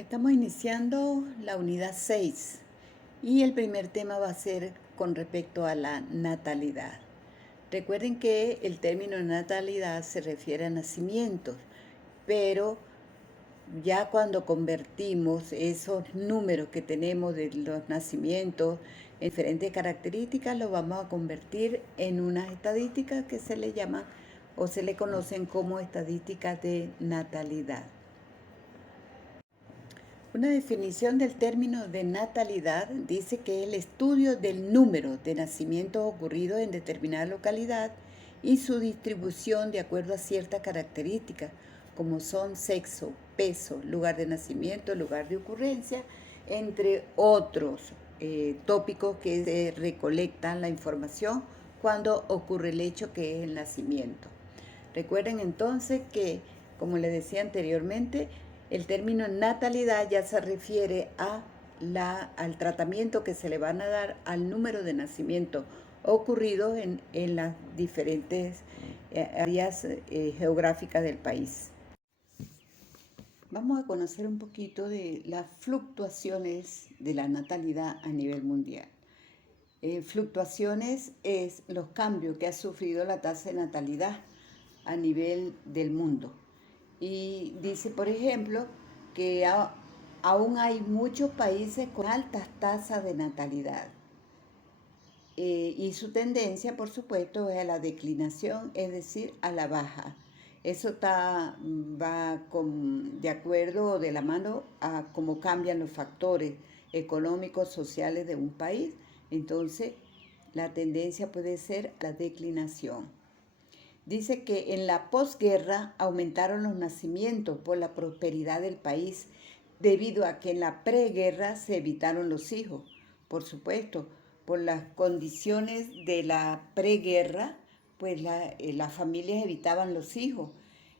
Estamos iniciando la unidad 6 y el primer tema va a ser con respecto a la natalidad. Recuerden que el término natalidad se refiere a nacimientos, pero ya cuando convertimos esos números que tenemos de los nacimientos en diferentes características, los vamos a convertir en unas estadísticas que se le llaman o se le conocen como estadísticas de natalidad. Una definición del término de natalidad dice que es el estudio del número de nacimientos ocurridos en determinada localidad y su distribución de acuerdo a ciertas características, como son sexo, peso, lugar de nacimiento, lugar de ocurrencia, entre otros tópicos que se recolectan la información cuando ocurre el hecho que es el nacimiento. Recuerden entonces que, como les decía anteriormente, el término natalidad ya se refiere al tratamiento que se le van a dar al número de nacimientos ocurridos en las diferentes áreas geográficas del país. Vamos a conocer un poquito de las fluctuaciones de la natalidad a nivel mundial. Fluctuaciones es los cambios que ha sufrido la tasa de natalidad a nivel del mundo. Y dice, por ejemplo, que aún hay muchos países con altas tasas de natalidad. Y su tendencia, por supuesto, es a la declinación, es decir, a la baja. Eso va de acuerdo o de la mano a cómo cambian los factores económicos, sociales de un país. Entonces, la tendencia puede ser la declinación. Dice que en la posguerra aumentaron los nacimientos por la prosperidad del país, debido a que en la preguerra se evitaron los hijos. Por supuesto, por las condiciones de la preguerra, pues las familias evitaban los hijos.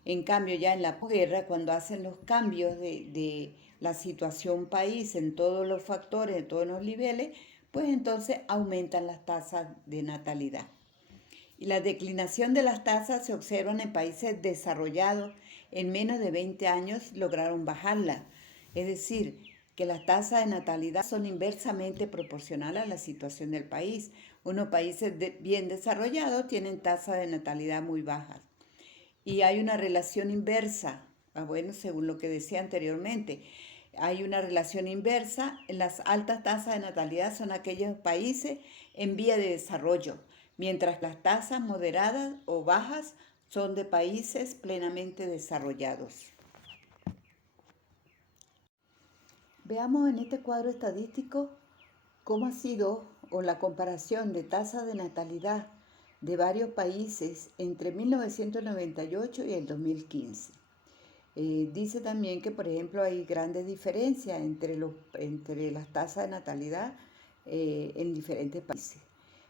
En cambio, ya en la posguerra, cuando hacen los cambios de la situación país en todos los factores, en todos los niveles, pues entonces aumentan las tasas de natalidad. Y la declinación de las tasas se observan en países desarrollados. En menos de 20 años lograron bajarla. Es decir, que las tasas de natalidad son inversamente proporcionales a la situación del país. Unos países bien desarrollados tienen tasas de natalidad muy bajas. Y hay una relación inversa, bueno, según lo que decía anteriormente, hay una relación inversa. Las altas tasas de natalidad son aquellos países en vía de desarrollo, mientras las tasas moderadas o bajas son de países plenamente desarrollados. Veamos en este cuadro estadístico cómo ha sido o la comparación de tasas de natalidad de varios países entre 1998 y el 2015. Dice también que, por ejemplo, hay grandes diferencias entre las tasas de natalidad en diferentes países.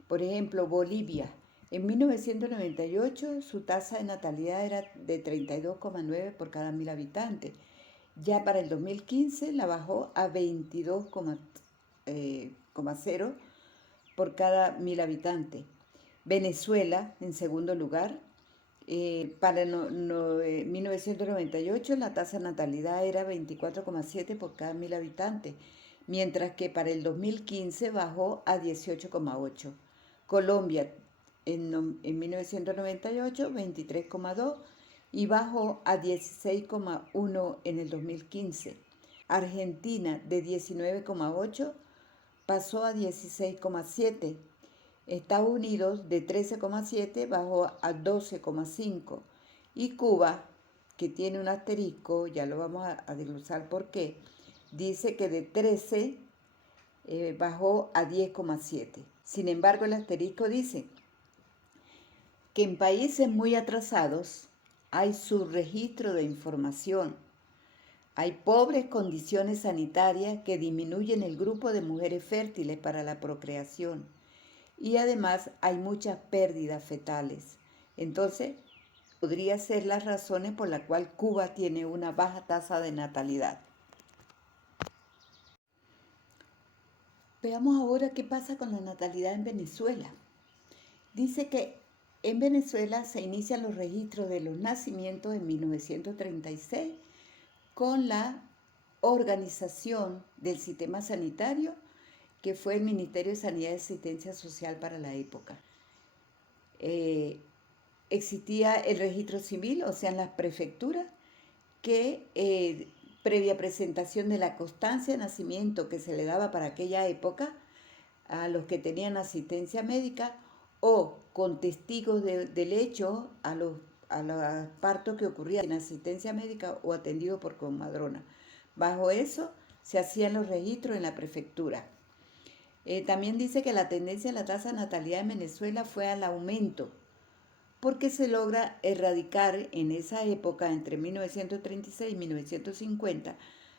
Por ejemplo, Bolivia. En 1998 su tasa de natalidad era de 32,9 por cada 1.000 habitantes. Ya para el 2015 la bajó a 22,0 por cada 1.000 habitantes. Venezuela, en segundo lugar, para 1998 la tasa de natalidad era 24,7 por cada 1.000 habitantes, mientras que para el 2015 bajó a 18,8. Colombia en 1998 23,2 y bajó a 16,1 en el 2015. Argentina de 19,8 pasó a 16,7. Estados Unidos de 13,7 bajó a 12,5. Y Cuba, que tiene un asterisco, ya lo vamos a desglosar por qué, dice que de 13 bajó a 10,7. Sin embargo, el asterisco dice que en países muy atrasados hay subregistro de información. Hay pobres condiciones sanitarias que disminuyen el grupo de mujeres fértiles para la procreación. Y además hay muchas pérdidas fetales. Entonces, podría ser las razones por las cuales Cuba tiene una baja tasa de natalidad. Veamos ahora qué pasa con la natalidad en Venezuela. Dice que en Venezuela se inician los registros de los nacimientos en 1936 con la organización del sistema sanitario, que fue el Ministerio de Sanidad y Asistencia Social para la época. Existía el registro civil, o sea, en las prefecturas, que previa presentación de la constancia de nacimiento que se le daba para aquella época a los que tenían asistencia médica o con testigos del hecho a los partos que ocurrían en asistencia médica o atendidos por comadrona. Bajo eso se hacían los registros en la prefectura. También dice que la tendencia de la tasa de natalidad en Venezuela fue al aumento, porque se logra erradicar en esa época, entre 1936 y 1950,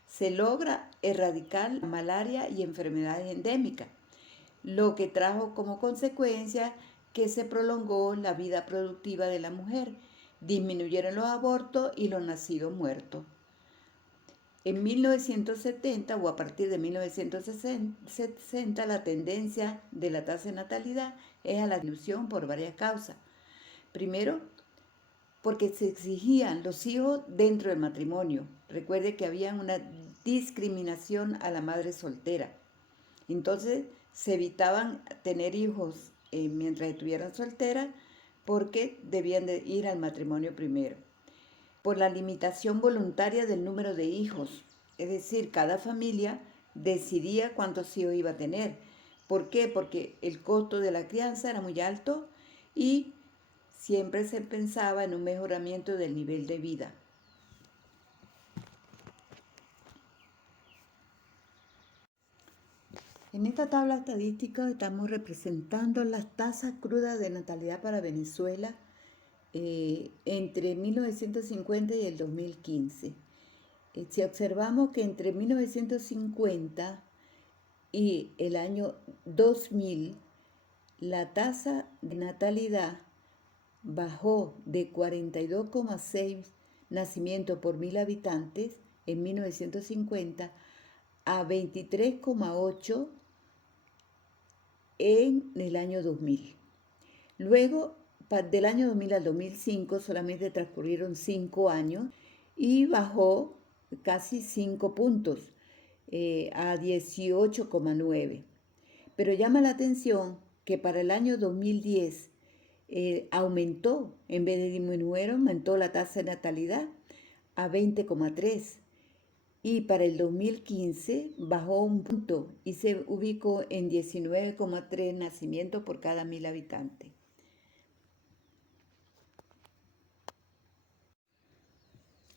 se logra erradicar la malaria y enfermedades endémicas, lo que trajo como consecuencia que se prolongó la vida productiva de la mujer, disminuyeron los abortos y los nacidos muertos. En 1970 o a partir de 1960 la tendencia de la tasa de natalidad es a la disminución por varias causas. Primero, porque se exigían los hijos dentro del matrimonio. Recuerde que había una discriminación a la madre soltera. Entonces se evitaban tener hijos mientras estuvieran solteras porque debían de ir al matrimonio primero. Por la limitación voluntaria del número de hijos, es decir, cada familia decidía cuántos hijos iba a tener. ¿Por qué? Porque el costo de la crianza era muy alto y siempre se pensaba en un mejoramiento del nivel de vida. En esta tabla estadística estamos representando las tasas crudas de natalidad para Venezuela entre 1950 y el 2015. Si observamos que entre 1950 y el año 2000, la tasa de natalidad bajó de 42,6 nacimientos por 1000 habitantes en 1950 a 23,8 en el año 2000. Luego, del año 2000 al 2005 solamente transcurrieron 5 años y bajó casi 5 puntos a 18,9. Pero llama la atención que para el año 2010 aumentó, en vez de disminuir, aumentó la tasa de natalidad a 20,3. Y para el 2015 bajó un punto y se ubicó en 19,3 nacimientos por cada 1000 habitantes.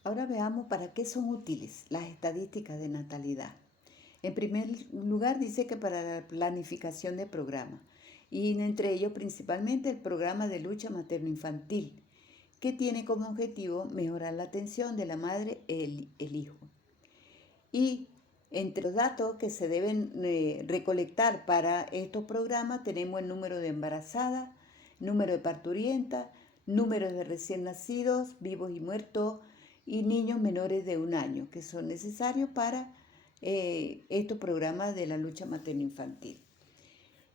Ahora veamos para qué son útiles las estadísticas de natalidad. En primer lugar, dice que para la planificación de programas, y entre ellos principalmente el programa de lucha materno-infantil, que tiene como objetivo mejorar la atención de la madre y el hijo. Y entre los datos que se deben recolectar para estos programas tenemos el número de embarazadas, número de parturientas, número de recién nacidos, vivos y muertos, y niños menores de 1 año, que son necesarios para estos programas de la lucha materno-infantil.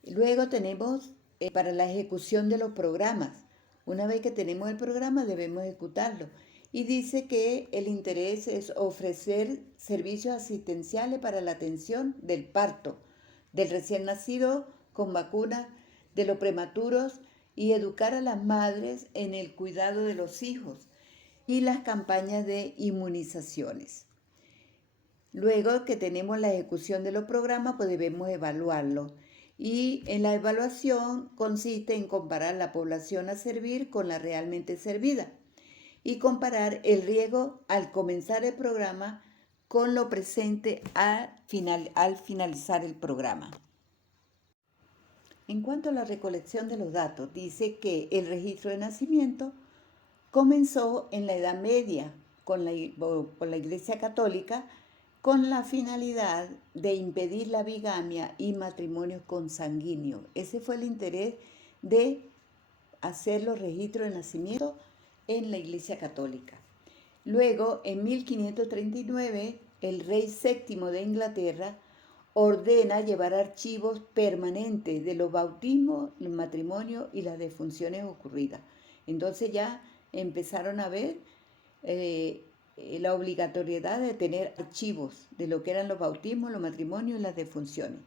Luego tenemos para la ejecución de los programas. Una vez que tenemos el programa debemos ejecutarlo. Y dice que el interés es ofrecer servicios asistenciales para la atención del parto, del recién nacido con vacunas, de los prematuros y educar a las madres en el cuidado de los hijos y las campañas de inmunizaciones. Luego que tenemos la ejecución de los programas, pues debemos evaluarlos. Y en la evaluación consiste en comparar la población a servir con la realmente servida y comparar el riesgo al comenzar el programa con lo presente al finalizar el programa. En cuanto a la recolección de los datos, dice que el registro de nacimiento comenzó en la Edad Media por la Iglesia Católica con la finalidad de impedir la bigamia y matrimonios consanguíneos. Ese fue el interés de hacer los registros de nacimiento en la Iglesia Católica. Luego, en 1539, el rey VII de Inglaterra ordena llevar archivos permanentes de los bautismos, el matrimonio y las defunciones ocurridas. Entonces ya empezaron a ver la obligatoriedad de tener archivos de lo que eran los bautismos, los matrimonios y las defunciones.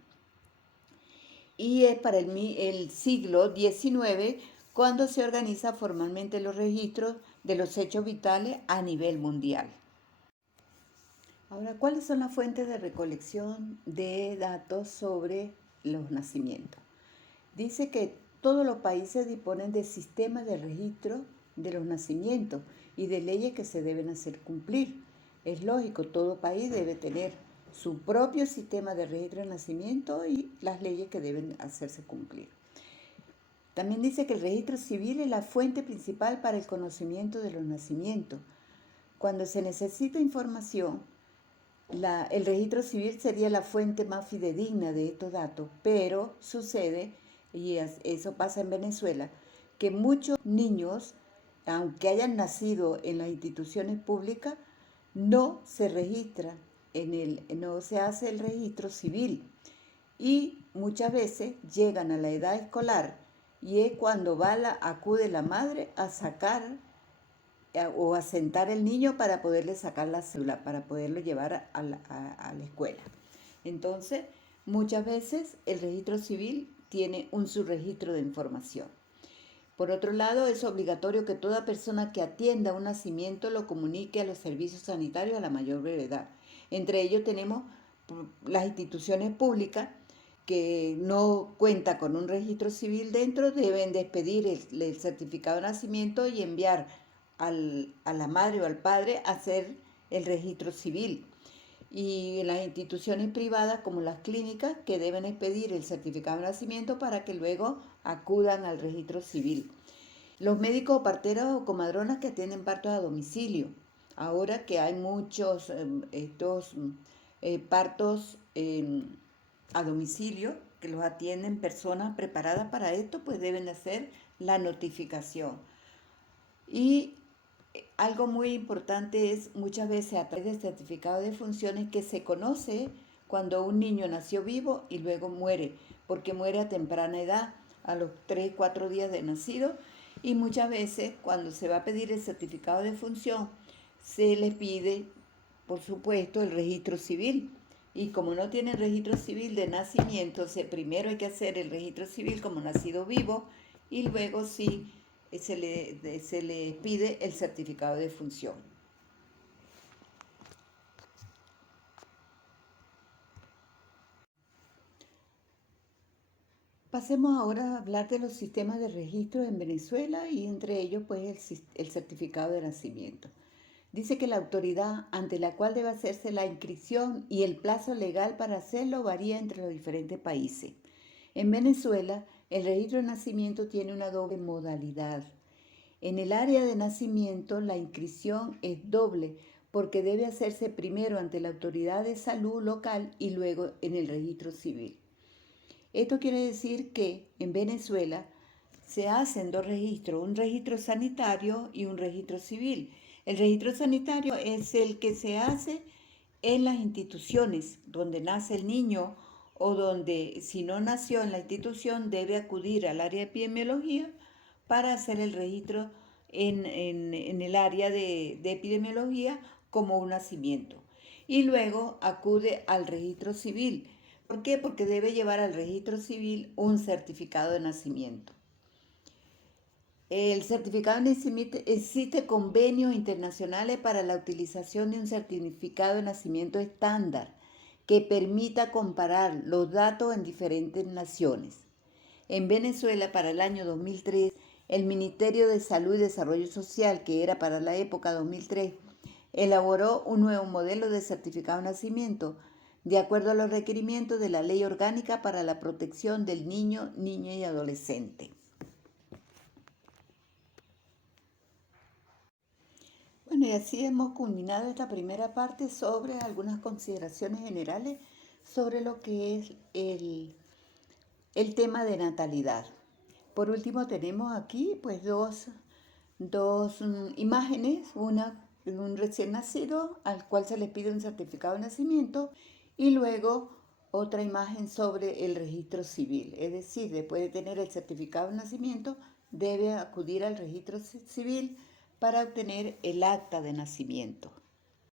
Y es para el siglo XIX cuando se organiza formalmente los registros de los hechos vitales a nivel mundial. Ahora, ¿cuáles son las fuentes de recolección de datos sobre los nacimientos? Dice que todos los países disponen de sistemas de registro de los nacimientos y de leyes que se deben hacer cumplir. Es lógico, todo país debe tener su propio sistema de registro de nacimiento y las leyes que deben hacerse cumplir. También dice que el registro civil es la fuente principal para el conocimiento de los nacimientos. Cuando se necesita información, el registro civil sería la fuente más fidedigna de estos datos, pero sucede, y eso pasa en Venezuela, que muchos niños, aunque hayan nacido en las instituciones públicas, no se registra no se hace el registro civil y muchas veces llegan a la edad escolar y es cuando acude la madre a sacar o a sentar el niño para poderle sacar la cédula, para poderlo llevar a la escuela. Entonces, muchas veces el registro civil tiene un subregistro de información. Por otro lado, es obligatorio que toda persona que atienda un nacimiento lo comunique a los servicios sanitarios a la mayor brevedad. Entre ellos tenemos las instituciones públicas que no cuentan con un registro civil dentro, deben de expedir el certificado de nacimiento y enviar a la madre o al padre a hacer el registro civil. Y en las instituciones privadas como las clínicas que deben expedir el certificado de nacimiento para que luego acudan al registro civil. Los médicos o parteras o comadronas que atienden partos a domicilio. Ahora que hay muchos partos a domicilio, que los atienden personas preparadas para esto, pues deben hacer la notificación. Y algo muy importante es muchas veces a través del certificado de funciones que se conoce cuando un niño nació vivo y luego muere, porque muere a temprana edad, a los 3, 4 días de nacido, y muchas veces cuando se va a pedir el certificado de función, se les pide, por supuesto, el registro civil. Y como no tienen registro civil de nacimiento, primero hay que hacer el registro civil como nacido vivo y luego sí se le pide el certificado de función. Pasemos ahora a hablar de los sistemas de registro en Venezuela y entre ellos pues el certificado de nacimiento. Dice que la autoridad ante la cual debe hacerse la inscripción y el plazo legal para hacerlo varía entre los diferentes países. En Venezuela, el registro de nacimiento tiene una doble modalidad. En el área de nacimiento, la inscripción es doble porque debe hacerse primero ante la autoridad de salud local y luego en el registro civil. Esto quiere decir que en Venezuela se hacen dos registros, un registro sanitario y un registro civil. El registro sanitario es el que se hace en las instituciones donde nace el niño o donde si no nació en la institución debe acudir al área de epidemiología para hacer el registro en el área de epidemiología como un nacimiento. Y luego acude al registro civil. ¿Por qué? Porque debe llevar al registro civil un certificado de nacimiento. El certificado de nacimiento, existe convenios internacionales para la utilización de un certificado de nacimiento estándar que permita comparar los datos en diferentes naciones. En Venezuela, para el año 2003, el Ministerio de Salud y Desarrollo Social, que era para la época 2003, elaboró un nuevo modelo de certificado de nacimiento de acuerdo a los requerimientos de la Ley Orgánica para la Protección del Niño, Niña y Adolescente. Bueno, y así hemos culminado esta primera parte sobre algunas consideraciones generales sobre lo que es el tema de natalidad. Por último, tenemos aquí pues dos imágenes, una de un recién nacido al cual se le pide un certificado de nacimiento y luego otra imagen sobre el registro civil. Es decir, después de tener el certificado de nacimiento, debe acudir al registro civil para obtener el acta de nacimiento.